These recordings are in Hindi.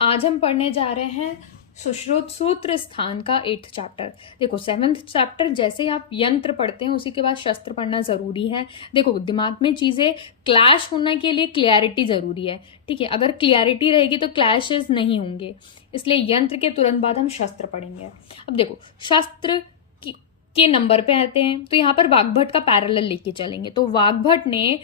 आज हम पढ़ने जा रहे हैं सुश्रुत सूत्र स्थान का 8th चैप्टर। देखो 7th चैप्टर जैसे ही आप यंत्र पढ़ते हैं उसी के बाद शस्त्र पढ़ना जरूरी है। देखो दिमाग में चीजें क्लैश होने के लिए क्लियरिटी जरूरी है, ठीक है। अगर क्लियरिटी रहेगी तो क्लैशेस नहीं होंगे, इसलिए यंत्र के तुरंत बाद हम शस्त्र पढ़ेंगे। अब देखो शस्त्र के नंबर पे आते हैं तो यहाँ पर वाग्भट का पैरेलल लेके चलेंगे। तो वाग्भट ने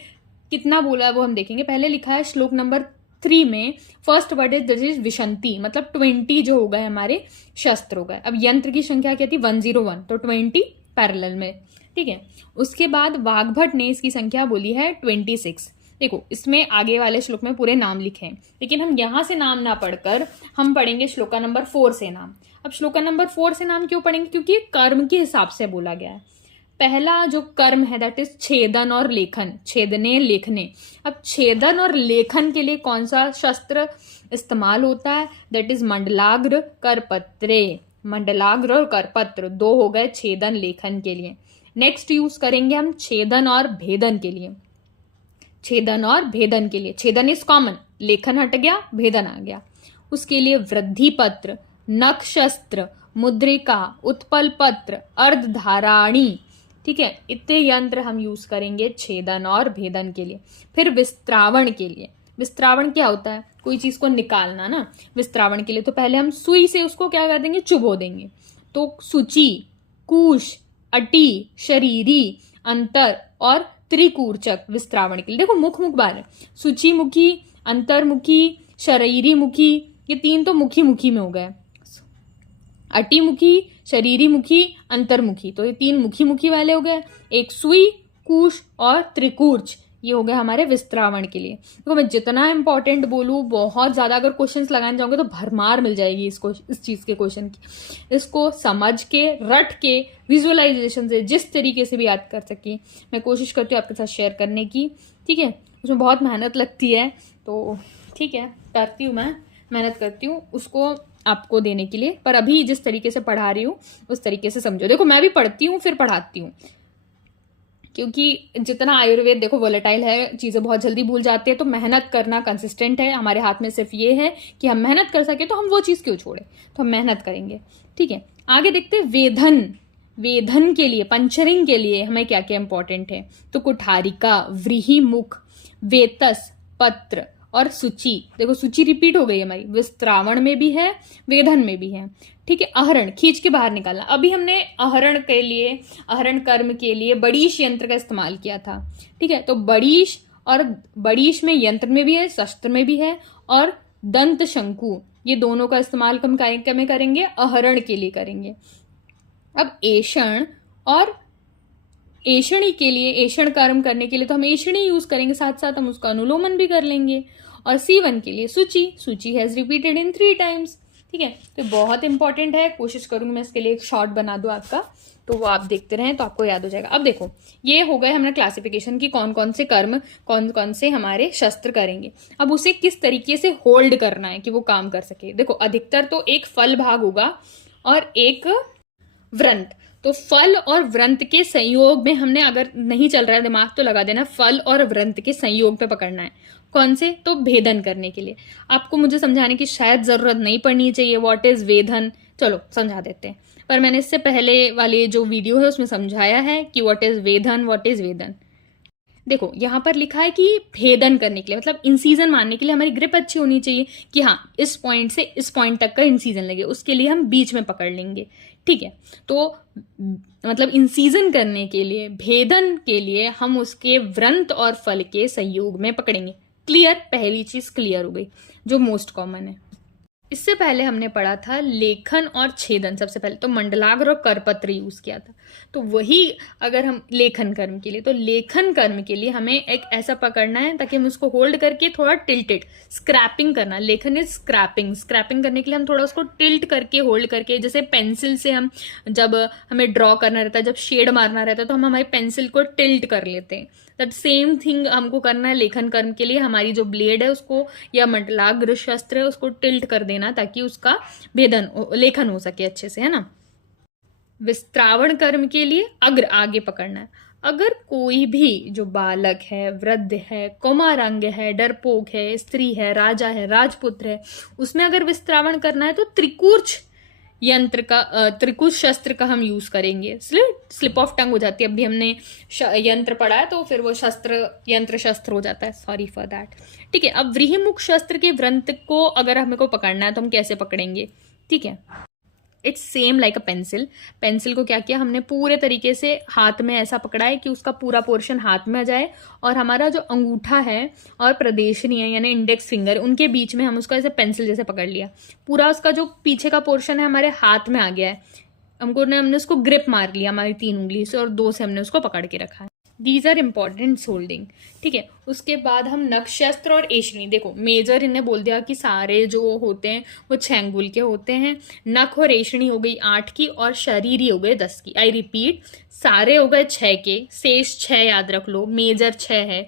कितना बोला है वो हम देखेंगे। पहले लिखा है श्लोक नंबर 3 में first word is this is विशंति, मतलब 20 जो हो गए हमारे शस्त्र हो गए। अब यंत्र की संख्या क्या थी 101, तो 20 पैरेलल में, ठीक है। उसके बाद वाग्भट ने इसकी संख्या बोली है 26। देखो इसमें आगे वाले श्लोक में पूरे नाम लिखे हैं, लेकिन हम यहां से नाम ना पढ़कर हम पढ़ेंगे श्लोका नंबर 4 से नाम। अब श्लोका नंबर 4 से नाम क्यों पढ़ेंगे, क्योंकि कर्म के हिसाब से बोला गया है। पहला जो कर्म है दैट इज छेदन और लेखन, छेदने लेखने। अब छेदन और लेखन के लिए कौन सा शस्त्र इस्तेमाल होता है, दैट इज मंडलाग्र करपत्रे। मंडलाग्र और करपत्र दो हो गए छेदन लेखन के लिए। नेक्स्ट यूज करेंगे हम छेदन और भेदन के लिए। छेदन और भेदन के लिए छेदन इज कॉमन, लेखन हट गया, भेदन आ गया। उसके लिए वृद्धि पत्र, नख शस्त्र, मुद्रिका, उत्पल पत्र, अर्धधाराणी, ठीक है। इतने यंत्र हम यूज करेंगे छेदन और भेदन के लिए। फिर विस्त्रावण के लिए, विस्त्रावण क्या होता है, कोई चीज को निकालना ना। विस्त्रावण के लिए तो पहले हम सुई से उसको क्या कर देंगे, चुभो देंगे। तो सूची, कुश, अटी, शरीरी, अंतर और त्रिकूर्चक विस्त्रावण के लिए। देखो मुख बार है, सूची मुखी, अंतर्मुखी, शरीरी मुखी, ये तीन तो मुखी मुखी में हो गए। अटी मुखी, शरीरी मुखी, अंतर्मुखी, तो ये तीन मुखी मुखी वाले हो गए। एक सुई, कुश और त्रिकूर्च, ये हो गए हमारे विस्त्रावण के लिए। देखो मैं जितना इंपॉर्टेंट बोलूं, बहुत ज्यादा अगर क्वेश्चंस लगाने जाऊंगे तो भरमार मिल जाएगी इसको, इस चीज के क्वेश्चन की। इसको समझ के, रट के, विजुअलाइजेशन से जिस तरीके से भी याद कर सके मैं कोशिश करती हूँ आपके साथ शेयर करने की, ठीक है। उसमें बहुत मेहनत लगती है, तो ठीक है करती हूँ, मैं मेहनत करती हूँ उसको आपको देने के लिए। पर अभी जिस तरीके से पढ़ा रही हूँ उस तरीके से समझो। देखो मैं भी पढ़ती हूँ फिर पढ़ाती हूँ, क्योंकि जितना आयुर्वेद देखो वोलेटाइल है, चीजें बहुत जल्दी भूल जाते हैं। तो मेहनत करना कंसिस्टेंट है, हमारे हाथ में सिर्फ ये है कि हम मेहनत कर सके, तो हम वो चीज क्यों छोड़े, तो हम मेहनत करेंगे, ठीक है। आगे देखते हैं वेधन। वेधन के लिए, पंचरिंग के लिए हमें क्या क्या इंपॉर्टेंट है, तो कुठारिका, व्रीहि मुख, वेतस, पत्र और सूची। देखो सूची रिपीट हो गई हमारी, विस्त्रावण में भी है, वेधन में भी है, ठीक है। आहरण, खींच के बाहर निकालना। अभी हमने आहरण के लिए, आहरण कर्म के लिए बड़ीश यंत्र का इस्तेमाल किया था, ठीक है। तो बड़ीश, और बड़ीश में यंत्र में भी है, शस्त्र में भी है, और दंत शंकु, ये दोनों का इस्तेमाल हम में करेंगे, आहरण के लिए करेंगे। अब एषण और एषणी के लिए, एषण कर्म करने के लिए तो हम एषणी यूज करेंगे, साथ साथ हम उसका अनुलोमन भी कर लेंगे। और सीवन के लिए सूची, सूची हैज रिपीटेड इन 3 टाइम्स, ठीक है। तो बहुत इंपॉर्टेंट है, कोशिश करूंगी मैं इसके लिए एक शॉर्ट बना दूं आपका, तो वो आप देखते रहें तो आपको याद हो जाएगा। अब देखो ये हो गए हमने क्लासिफिकेशन की, कौन कौन से कर्म, कौन कौन से हमारे शस्त्र करेंगे। अब उसे किस तरीके से होल्ड करना है कि वो काम कर सके। देखो अधिकतर तो एक फल भाग होगा और एक व्रंत। तो फल और व्रंत के संयोग में हमने, अगर नहीं चल रहा है दिमाग तो लगा देना, फल और व्रंत के संयोग पे पकड़ना है। कौन से, तो भेदन करने के लिए। आपको मुझे समझाने की शायद जरूरत नहीं पड़नी चाहिए, व्हाट इज वेधन, चलो समझा देते हैं। पर मैंने इससे पहले वाले जो वीडियो है उसमें समझाया है कि व्हाट इज वेधन, व्हाट इज वेदन। देखो यहां पर लिखा है कि भेदन करने के लिए, मतलब इंसीजन मारने के लिए हमारी ग्रिप अच्छी होनी चाहिए, कि हाँ इस पॉइंट से इस पॉइंट तक का इंसीजन लगे, उसके लिए हम बीच में पकड़ लेंगे, ठीक है। तो मतलब इंसीजन करने के लिए, भेदन के लिए हम उसके व्रंत और फल के संयोग में पकड़ेंगे। क्लियर, पहली चीज क्लियर हो गई जो मोस्ट कॉमन है। इससे पहले हमने पढ़ा था लेखन और छेदन। सबसे पहले तो मंडलाग्र और करपत्र यूज किया था, तो वही अगर हम लेखन कर्म के लिए, तो लेखन कर्म के लिए हमें एक ऐसा पकड़ना है ताकि हम उसको होल्ड करके थोड़ा टिल्टेड, स्क्रैपिंग करना। लेखन इज स्क्रैपिंग, स्क्रैपिंग करने के लिए हम थोड़ा उसको टिल्ट करके, होल्ड करके, जैसे पेंसिल से हम जब हमें ड्रॉ करना रहता है, जब शेड मारना रहता है, तो हम हमारी पेंसिल को टिल्ट कर लेते हैं। दैट सेम थिंग हमको करना है लेखन कर्म के लिए। हमारी जो ब्लेड है उसको, या मंडलाग्र शस्त्र है उसको टिल्ट कर देना ताकि उसका भेदन, लेखन हो सके अच्छे से, है ना। विस्त्रावण कर्म के लिए अग्र, आगे पकड़ना है। अगर कोई भी जो बालक है, वृद्ध है, कुमारांग है, डरपोक है, स्त्री है, राजा है, राजपुत्र है, उसमें अगर विस्त्रावण करना है तो त्रिकूर्च त्रिकुश शस्त्र का हम यूज करेंगे। स्लिप ऑफ टंग हो जाती है, अभी हमने यंत्र पढ़ा है तो फिर वो यंत्र शस्त्र हो जाता है, सॉरी फॉर दैट। ठीक है, अब व्रीहिमुख शस्त्र के वृंत को अगर हमें को पकड़ना है तो हम कैसे पकड़ेंगे? ठीक है, it's same like a pencil. Pencil को क्या किया हमने, पूरे तरीके से हाथ में ऐसा पकड़ा है कि उसका पूरा पोर्शन हाथ में आ जाए, और हमारा जो अंगूठा है और प्रदर्शनी है यानी इंडेक्स फिंगर, उनके बीच में हम उसका ऐसे पेंसिल जैसे पकड़ लिया। पूरा उसका जो पीछे का पोर्शन है हमारे हाथ में आ गया है, हमने उसको ग्रिप मार लिया हमारी 3 उंगली से, और 2 से हमने उसको पकड़ के रखा है। These are important holding. ठीक है, उसके बाद हम नक्षत्र और एशनी, देखो मेजर इन्हें बोल दिया कि सारे जो होते हैं वो 6 अंगुल के होते हैं। नख और एशनी हो गई 8 की, और शरीरी हो गए 10 की। आई रिपीट, सारे हो गए 6 के, शेष 6 याद रख लो, मेजर 6 है।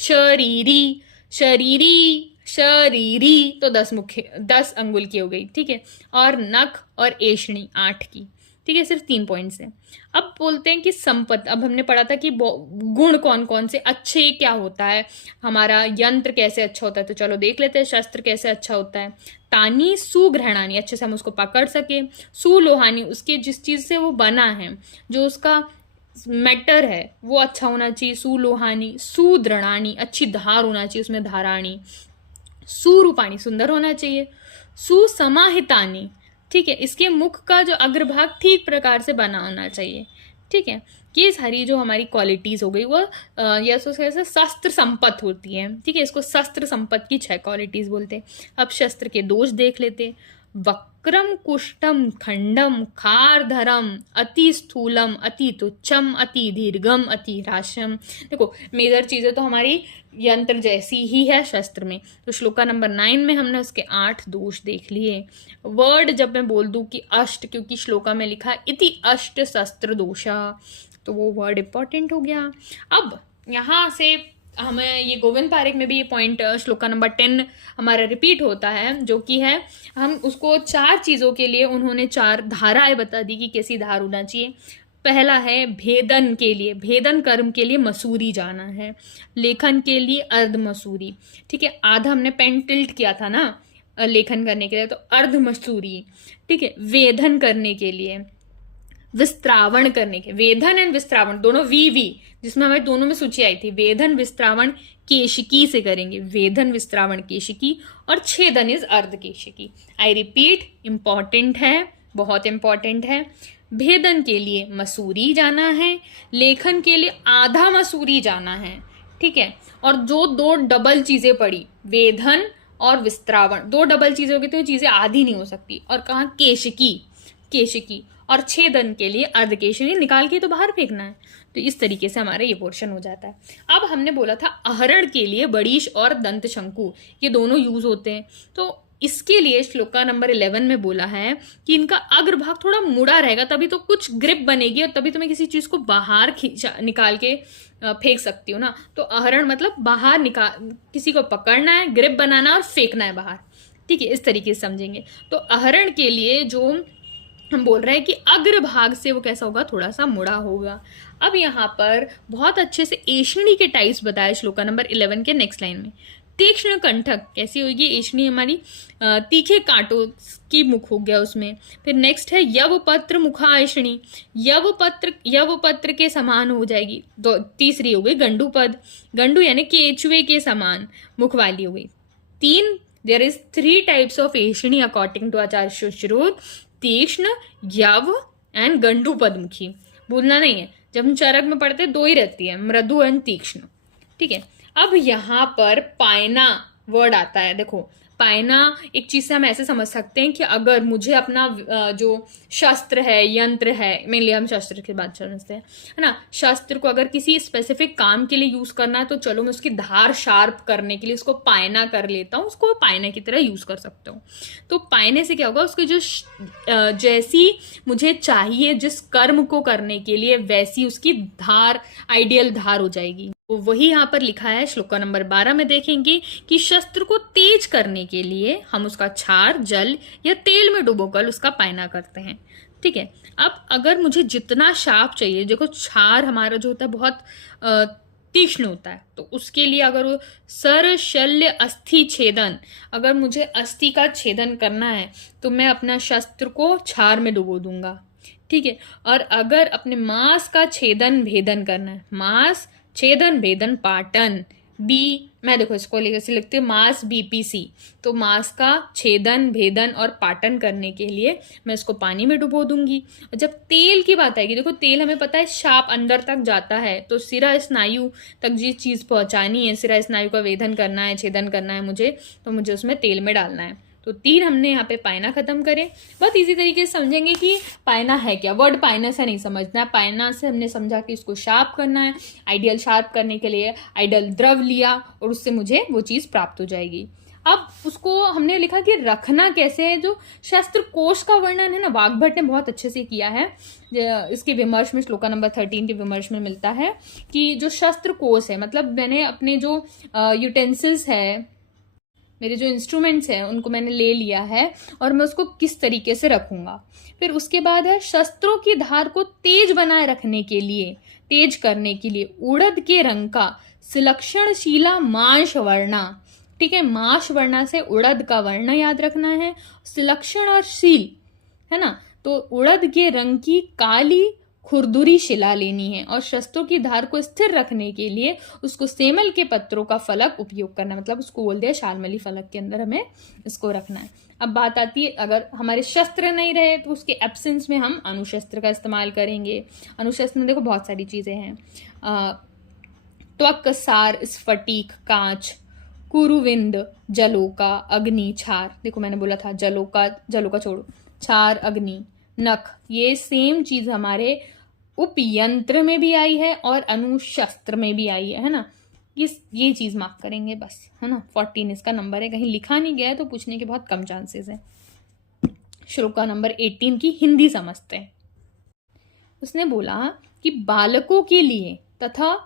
शरीरी शरीरी शरीरी तो 10 अंगुल की हो गई। ठीक है, और नख और एशनी 8 की। ठीक है, सिर्फ 3 पॉइंट्स हैं। अब बोलते हैं कि संपत्ति, अब हमने पढ़ा था कि गुण कौन कौन से अच्छे क्या होता है, हमारा यंत्र कैसे अच्छा होता है, तो चलो देख लेते हैं शस्त्र कैसे अच्छा होता है। तानी सुग्रहणानी, अच्छे से हम उसको पकड़ सके। सुलोहानी, उसके जिस चीज से वो बना है, जो उसका मैटर है वो अच्छा होना चाहिए, सुलोहानी। सुदृढ़ानी, अच्छी धार होना चाहिए उसमें, धाराणी। सुरूपाणी, सुंदर होना चाहिए। सुसमाहितानी, ठीक है, इसके मुख का जो अग्रभाग ठीक प्रकार से बना होना चाहिए। ठीक है, ये सारी जो हमारी क्वालिटीज हो गई वो शस्त्र संपत्त होती है। ठीक है, इसको शस्त्र संपत्त की 6 क्वालिटीज बोलते हैं। अब शस्त्र के दोष देख लेते। वक्रम कुष्टम खंडम खारधरम अति स्थूलम अति तुच्छम अति दीर्घम अति ह्रासम। देखो मेजर चीजें तो हमारी यंत्र जैसी ही है शस्त्र में। तो श्लोका नंबर 9 में हमने उसके 8 दोष देख लिए। वर्ड जब मैं बोल दूं कि अष्ट, क्योंकि श्लोका में लिखा इति अष्ट शस्त्र दोषा, तो वो वर्ड इंपॉर्टेंट हो गया। अब यहां से हमें ये गोविंद पारेख में भी ये पॉइंट श्लोका नंबर 10 हमारा रिपीट होता है, जो कि है हम उसको 4 चीजों के लिए उन्होंने 4 धाराएं बता दी कि कैसी धार होना चाहिए। पहला है भेदन के लिए, भेदन कर्म के लिए मसूरी जाना है। लेखन के लिए अर्ध मसूरी। ठीक है, आधा हमने पेन टिल्ट किया था ना लेखन करने के लिए, तो अर्ध मसूरी। ठीक है, वेधन करने के लिए, विस्त्रावण करने के, वेधन एंड विस्त्रावण दोनों वी जिसमें हमें दोनों में सूची आई थी। वेधन विस्त्रावण केशिकी से करेंगे, वेधन विस्त्रावण केशिकी, और छेदन इज अर्ध केशिकी। आई रिपीट, इंपॉर्टेंट है, बहुत इंपॉर्टेंट है। भेदन के लिए मसूरी जाना है, लेखन के लिए आधा मसूरी जाना है। ठीक है, और जो 2 डबल चीजें पड़ी, वेधन और विस्त्रावण, 2 डबल चीजें होगी तो चीजें आधी नहीं हो सकती। और कहा केशिकी, और छेदन के लिए अर्धकेशरी, निकाल के तो बाहर फेंकना है। तो इस तरीके से हमारा ये पोर्शन हो जाता है। अब हमने बोला था आहरण के लिए बड़ीश और दंत शंकु, ये दोनों यूज होते हैं। तो इसके लिए श्लोका नंबर 11 में बोला है कि इनका अग्रभाग थोड़ा मुड़ा रहेगा, तभी तो कुछ ग्रिप बनेगी, और तभी तुम्हें किसी चीज को बाहर निकाल के फेंक सकती हो ना। तो आहरण मतलब बाहर निकाल, किसी को पकड़ना है, ग्रिप बनाना और फेंकना है बाहर। ठीक है, इस तरीके से समझेंगे। तो आहरण के लिए जो हम बोल रहे हैं कि अग्रभाग से वो कैसा होगा, थोड़ा सा मुड़ा होगा। अब यहाँ पर बहुत अच्छे से एषणी के टाइप्स बताए श्लोका नंबर 11 के नेक्स्ट लाइन में। तीक्ष्ण कंठक कैसी होगी, एषणी हमारी तीखे कांटों की मुख हो गया उसमें। फिर नेक्स्ट है यवपत्र मुखाएषणी, यवपत्र के समान हो जाएगी। तीसरी हो गई गंडूपद, गंडू यानी केचुए के समान मुख वाली हो गई। 3 देयर इज 3 टाइप्स ऑफ एषणी अकॉर्डिंग टू आचार्य सुश्रुत, तीक्ष्ण, यव एंड गंडू पदमुखी। भूलना नहीं है, जब हम चरक में पढ़ते 2 ही रहती है, मृदु एंड तीक्ष्ण। ठीक है, अब यहां पर पायना वर्ड आता है। देखो पायना एक चीज से हम ऐसे समझ सकते हैं कि अगर मुझे अपना जो शस्त्र है, यंत्र है, मेनली हम शस्त्र की बात समझते हैं, है ना, शस्त्र को अगर किसी स्पेसिफिक काम के लिए यूज करना है तो चलो मैं उसकी धार शार्प करने के लिए उसको पायना कर लेता हूँ, उसको पायने की तरह यूज कर सकता हूँ। तो पायने से क्या होगा, उसकी जो जैसी मुझे चाहिए जिस कर्म को करने के लिए, वैसी उसकी धार, आइडियल धार हो जाएगी। तो वही यहाँ पर लिखा है श्लोका नंबर 12 में देखेंगे कि शस्त्र को तेज करने के लिए हम उसका क्षार, जल या तेल में डुबोकर उसका पायना करते हैं। ठीक है। अब अगर मुझे जितना शार्प चाहिए, देखो क्षार हमारा जो होता है बहुत तीक्ष्ण होता है, तो उसके लिए अगर वो सर शल्य अस्थि छेदन, अगर मुझे अस्थि का छेदन करना है तो मैं अपना शस्त्र को क्षार में डुबो दूंगा, ठीक है। और अगर अपने मांस का छेदन भेदन करना है, मांस छेदन भेदन पाटन, बी, मैं देखो इसको लेकर लिखती हूँ मांस बीपीसी, तो मांस का छेदन भेदन और पाटन करने के लिए मैं इसको पानी में डुबो दूंगी। और जब तेल की बात आएगी, देखो तेल हमें पता है शाप अंदर तक जाता है, तो सिरा स्नायु तक ये चीज पहुंचानी है, सिरा स्नायु का वेधन करना है, छेदन करना है मुझे, तो मुझे उसमें तेल में डालना है। तो 3 हमने यहाँ पे पायना खत्म करे। बहुत इजी तरीके से समझेंगे कि पायना है क्या। वर्ड पायना से नहीं समझना है, पायना से हमने समझा कि इसको शार्प करना है, आइडियल शार्प करने के लिए आइडियल द्रव लिया और उससे मुझे वो चीज प्राप्त हो जाएगी। अब उसको हमने लिखा कि रखना कैसे है। जो शस्त्र कोश का वर्णन है ना, वाग्भट ने बहुत अच्छे से किया है। इसके विमर्श में, श्लोका नंबर 13 के विमर्श में मिलता है कि जो शस्त्र कोश है, मतलब मैंने अपने जो यूटेंसिल्स है, मेरे जो इंस्ट्रूमेंट्स हैं उनको मैंने ले लिया है और मैं उसको किस तरीके से रखूंगा। फिर उसके बाद है शस्त्रों की धार को तेज बनाए रखने के लिए, तेज करने के लिए उड़द के रंग का सिलक्षणशीला मांस वर्णा, ठीक है। मांस वर्णा से उड़द का वर्ण याद रखना है, सिलक्षण और शील है ना, तो उड़द के रंग की काली खुरदुरी शिला लेनी है और शस्त्रों की धार को स्थिर रखने के लिए उसको सेमल के पत्रों का फलक उपयोग करना है, मतलब उसको बोल दिया शालमली फलक के अंदर हमें इसको रखना है। अब बात आती है अगर हमारे शस्त्र नहीं रहे तो उसके एब्सेंस में हम अनुशस्त्र का इस्तेमाल करेंगे। अनुशस्त्र में देखो बहुत सारी चीजें हैं, त्वक सार स्फटिक कांच कुरुविंद जलोका अग्नि छार, देखो मैंने बोला था जलोका छोड़ो, छार अग्नि नख, ये सेम चीज हमारे उपयंत्र में भी आई है और अनुशस्त्र में भी आई है ना। ये चीज मार्क करेंगे बस, है ना। 14 इसका नंबर है, कहीं लिखा नहीं गया है तो पूछने के बहुत कम चांसेस है। श्लोका नंबर 18 की हिंदी समझते हैं। उसने बोला कि बालकों के लिए तथा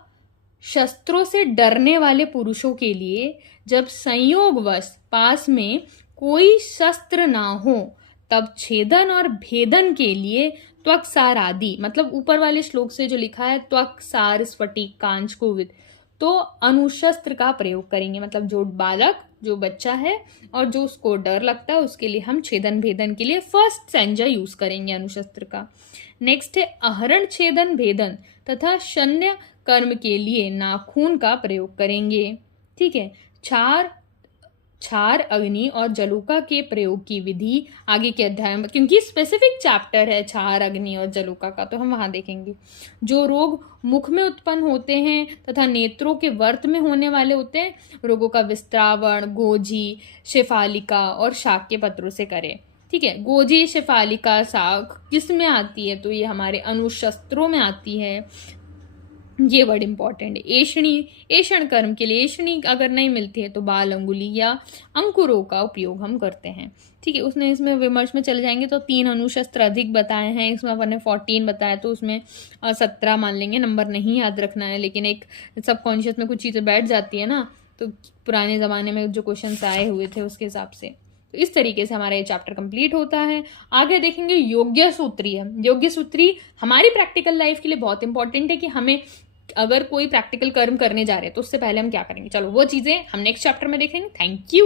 शस्त्रों से डरने वाले पुरुषों के लिए जब संयोगवश पास में कोई शस्त्र ना हो तब छेदन और भेदन के लिए त्वक सार आदि, मतलब ऊपर वाले श्लोक से जो लिखा है त्वक सार स्फटिक कांच कोविद, तो अनुशस्त्र का प्रयोग करेंगे। मतलब जो बालक, जो बच्चा है और जो उसको डर लगता है उसके लिए हम छेदन भेदन के लिए फर्स्ट संज्ञा यूज करेंगे अनुशस्त्र का। नेक्स्ट है अहरण छेदन भेदन तथा शन्य कर्म के लिए नाखून का प्रयोग करेंगे, ठीक है। क्षार अग्नि और जलोका के प्रयोग की विधि आगे के अध्याय में, क्योंकि स्पेसिफिक चैप्टर है क्षार अग्नि और जलोका का, तो हम वहां देखेंगे। जो रोग मुख में उत्पन्न होते हैं तथा नेत्रों के वर्त में होने वाले होते हैं, रोगों का विस्त्रावण गोजी शेफालिका और शाक के पत्रों से करें, ठीक है। गोजी शेफालिका शाक किस में आती है, तो ये हमारे अनुशस्त्रों में आती है, ये वर्ड इंपॉर्टेंट है। ऐषण कर्म के लिए ऐषणी अगर नहीं मिलती है तो बाल अंगुली या अंकुरों का उपयोग हम करते हैं, ठीक है। उसने इसमें विमर्श में चले जाएंगे तो 3 अनुशस्त्र अधिक बताए हैं, इसमें अपन ने 14 बताया तो उसमें 17 मान लेंगे, नंबर नहीं याद रखना है, लेकिन एक सबकॉन्शियस में कुछ चीजें बैठ जाती है ना, तो पुराने जमाने में जो क्वेश्चन आए हुए थे उसके हिसाब से। तो इस तरीके से हमारा ये चैप्टर कंप्लीट होता है। आगे देखेंगे योग्य सूत्री है। योग्य सूत्री हमारी प्रैक्टिकल लाइफ के लिए बहुत इंपॉर्टेंट है कि हमें अगर कोई प्रैक्टिकल कर्म करने जा रहे हैं तो उससे पहले हम क्या करेंगे, चलो वो चीजें हम नेक्स्ट चैप्टर में देखेंगे। Thank you.